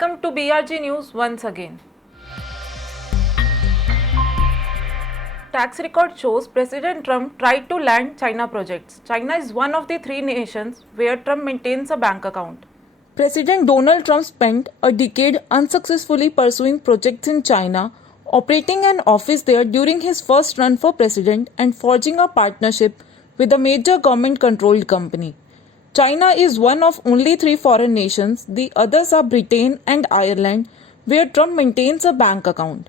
Welcome to BRG News once again. Tax record shows President Trump tried to land China projects. China is one of the three nations where Trump maintains a bank account. President Donald Trump spent a decade unsuccessfully pursuing projects in China, operating an office there during his first run for president and forging a partnership with a major government-controlled company. China is one of only three foreign nations, the others are Britain and Ireland, where Trump maintains a bank account.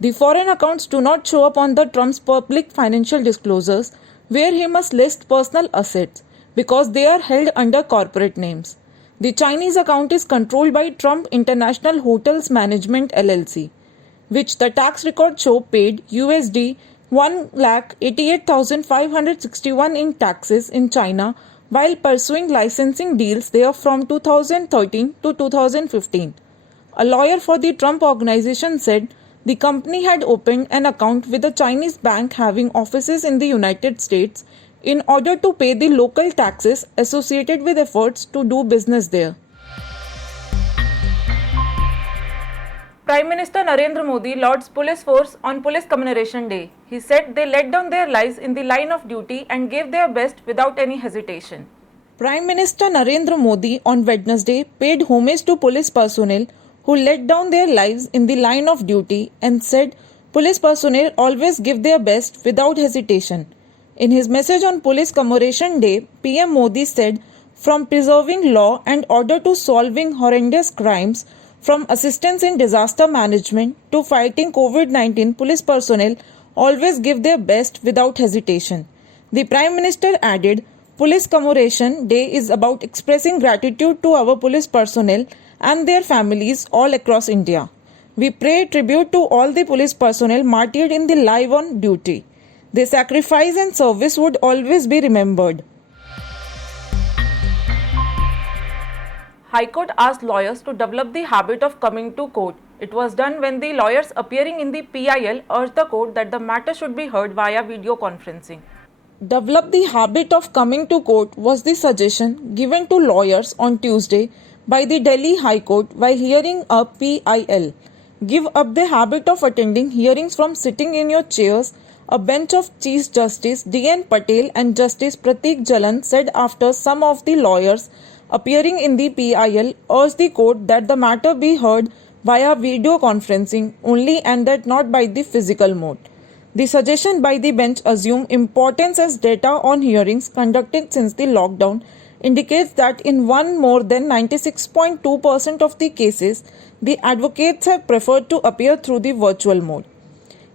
The foreign accounts do not show up on the Trump's public financial disclosures, where he must list personal assets, because they are held under corporate names. The Chinese account is controlled by Trump International Hotels Management LLC, which the tax records show paid USD 1,88,561 in taxes in China while pursuing licensing deals there from 2013 to 2015. A lawyer for the Trump Organization said the company had opened an account with a Chinese bank having offices in the United States in order to pay the local taxes associated with efforts to do business there. Prime Minister Narendra Modi lauds police force on Police Commemoration Day. He said they laid down their lives in the line of duty and gave their best without any hesitation. Prime Minister Narendra Modi on Wednesday paid homage to police personnel who laid down their lives in the line of duty and said police personnel always give their best without hesitation. In his message on Police Commemoration Day, PM Modi said, from preserving law and order to solving horrendous crimes, from assistance in disaster management to fighting COVID-19, police personnel always give their best without hesitation. The Prime Minister added, Police Commemoration Day is about expressing gratitude to our police personnel and their families all across India. We pay tribute to all the police personnel martyred in the line on duty. Their sacrifice and service would always be remembered. High Court asked lawyers to develop the habit of coming to court. It was done when the lawyers appearing in the PIL urged the court that the matter should be heard via video conferencing. Develop the habit of coming to court was the suggestion given to lawyers on Tuesday by the Delhi High Court while hearing a PIL. Give up the habit of attending hearings from sitting in your chairs, a bench of Chief Justice D.N. Patel and Justice Pratik Jalan said after some of the lawyers appearing in the PIL urged the court that the matter be heard via video conferencing only and that not by the physical mode. The suggestion by the bench assumed importance as data on hearings conducted since the lockdown indicates that in more than 96.2% of the cases, the advocates have preferred to appear through the virtual mode.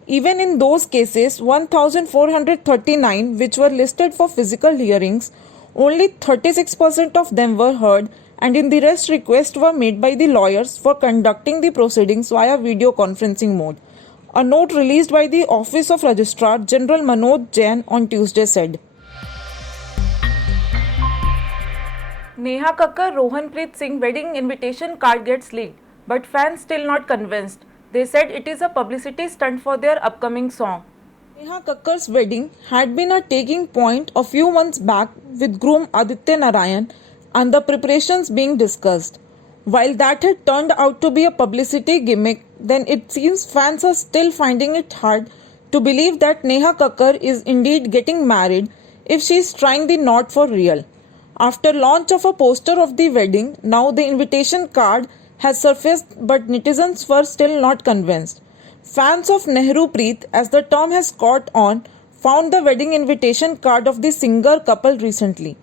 Even in those cases, 1,439 which were listed for physical hearings, only 36% of them were heard, and in the rest requests were made by the lawyers for conducting the proceedings via video conferencing mode. A note released by the Office of Registrar General Manoj Jain on Tuesday said. Neha Kakkar Rohanpreet Singh wedding invitation card gets leaked, but fans still not convinced. They said it is a publicity stunt for their upcoming song. Neha Kakkar's wedding had been a taking point a few months back with groom Aditya Narayan and the preparations being discussed. While that had turned out to be a publicity gimmick, then it seems fans are still finding it hard to believe that Neha Kakkar is indeed getting married if she is trying the knot for real. After launch of a poster of the wedding, now the invitation card has surfaced but netizens were still not convinced. Fans of Nehru Preet, as the term has caught on, found the wedding invitation card of the singer couple recently.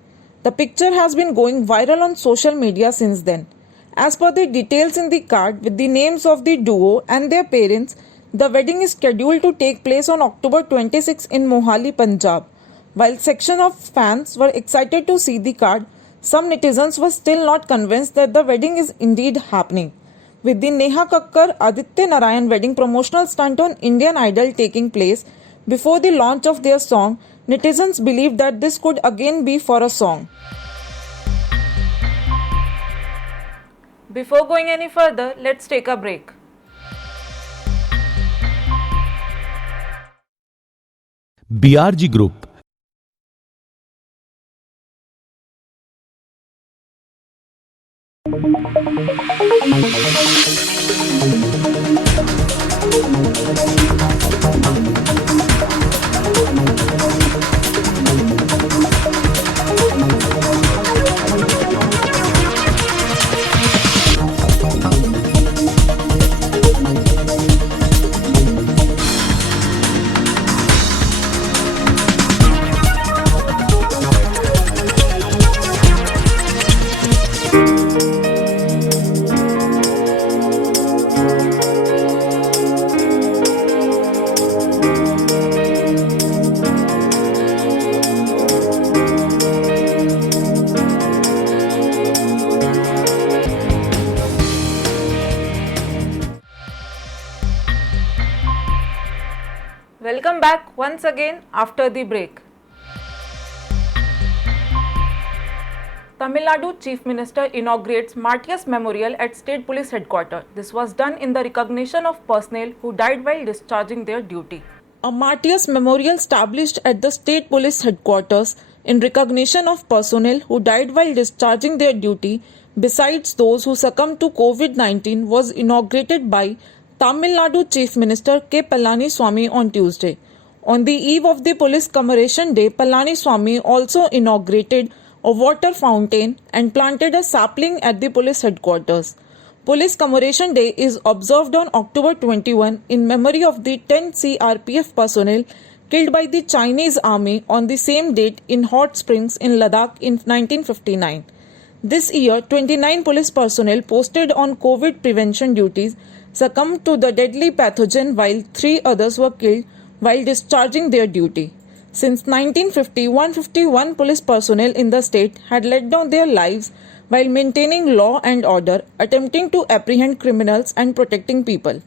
The picture has been going viral on social media since then. As per the details in the card with the names of the duo and their parents, the wedding is scheduled to take place on October 26 in Mohali, Punjab. While section of fans were excited to see the card, some netizens were still not convinced that the wedding is indeed happening. With the Neha Kakkar Aditya Narayan wedding promotional stunt on Indian Idol taking place before the launch of their song, netizens believe that this could again be for a song. Before going any further, let's take a break. BRG Group. Welcome back once again after the break. Tamil Nadu Chief Minister inaugurates Martyrs Memorial at State Police Headquarters. This was done in the recognition of personnel who died while discharging their duty. A Martyrs Memorial established at the State Police Headquarters in recognition of personnel who died while discharging their duty, besides those who succumbed to COVID-19, was inaugurated by Tamil Nadu Chief Minister K. Palaniswamy on Tuesday. On the eve of the Police Commemoration Day, Palaniswamy also inaugurated a water fountain and planted a sapling at the police headquarters. Police Commemoration Day is observed on October 21 in memory of the 10 CRPF personnel killed by the Chinese army on the same date in Hot Springs in Ladakh in 1959. This year, 29 police personnel posted on COVID prevention duties succumbed to the deadly pathogen while 3 others were killed while discharging their duty. Since 1950, 151 police personnel in the state had laid down their lives while maintaining law and order, attempting to apprehend criminals and protecting people.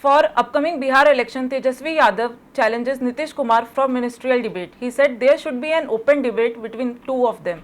For upcoming Bihar election, Tejasvi Yadav challenges Nitish Kumar for ministerial debate. He said there should be an open debate between two of them.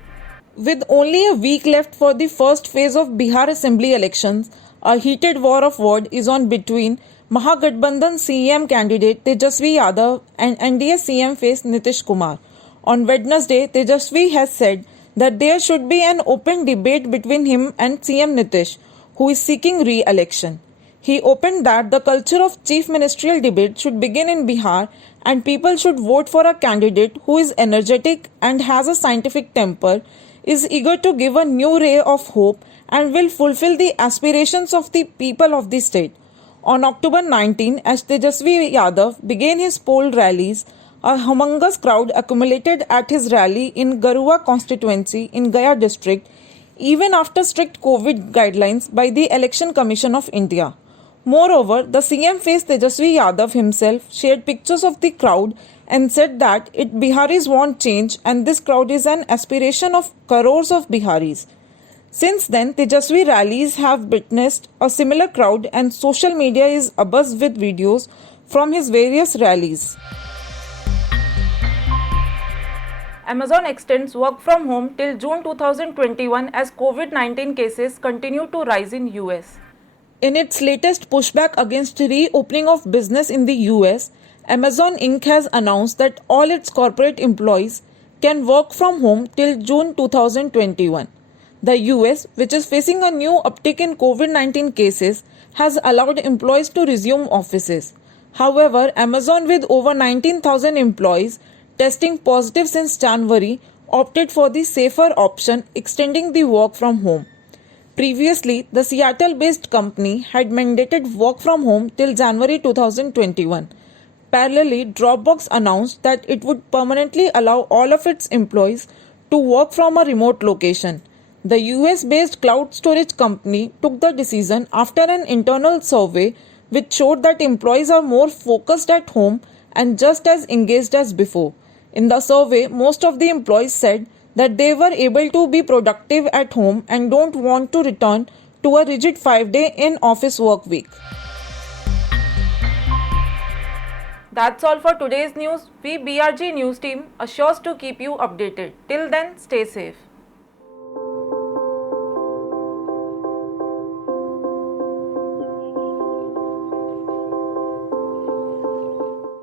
With only a week left for the first phase of Bihar Assembly elections, a heated war of words is on between Mahagathbandhan CM candidate Tejasvi Yadav and NDA CM face Nitish Kumar. On Wednesday, Tejasvi has said that there should be an open debate between him and CM Nitish, who is seeking re-election. He opened that the culture of chief ministerial debate should begin in Bihar and people should vote for a candidate who is energetic and has a scientific temper, is eager to give a new ray of hope and will fulfill the aspirations of the people of the state. On October 19, as Tejasvi Yadav began his poll rallies, a humongous crowd accumulated at his rally in Garua constituency in Gaya district, even after strict COVID guidelines by the Election Commission of India. Moreover, the CM face Tejasvi Yadav himself shared pictures of the crowd and said that Biharis want change and this crowd is an aspiration of crores of Biharis. Since then, Tejasvi rallies have witnessed a similar crowd and social media is abuzz with videos from his various rallies. Amazon extends work from home till June 2021 as COVID-19 cases continue to rise in US. In its latest pushback against reopening of business in the US, Amazon Inc. has announced that all its corporate employees can work from home till June 2021. The US, which is facing a new uptick in COVID-19 cases, has allowed employees to resume offices. However, Amazon, with over 19,000 employees testing positive since January, opted for the safer option, extending the work from home. Previously, the Seattle-based company had mandated work from home till January 2021. Parallelly, Dropbox announced that it would permanently allow all of its employees to work from a remote location. The US-based cloud storage company took the decision after an internal survey which showed that employees are more focused at home and just as engaged as before. In the survey, most of the employees said that they were able to be productive at home and don't want to return to a rigid 5-day in-office work week. That's all for today's news. We BRG News team assures to keep you updated. Till then, stay safe.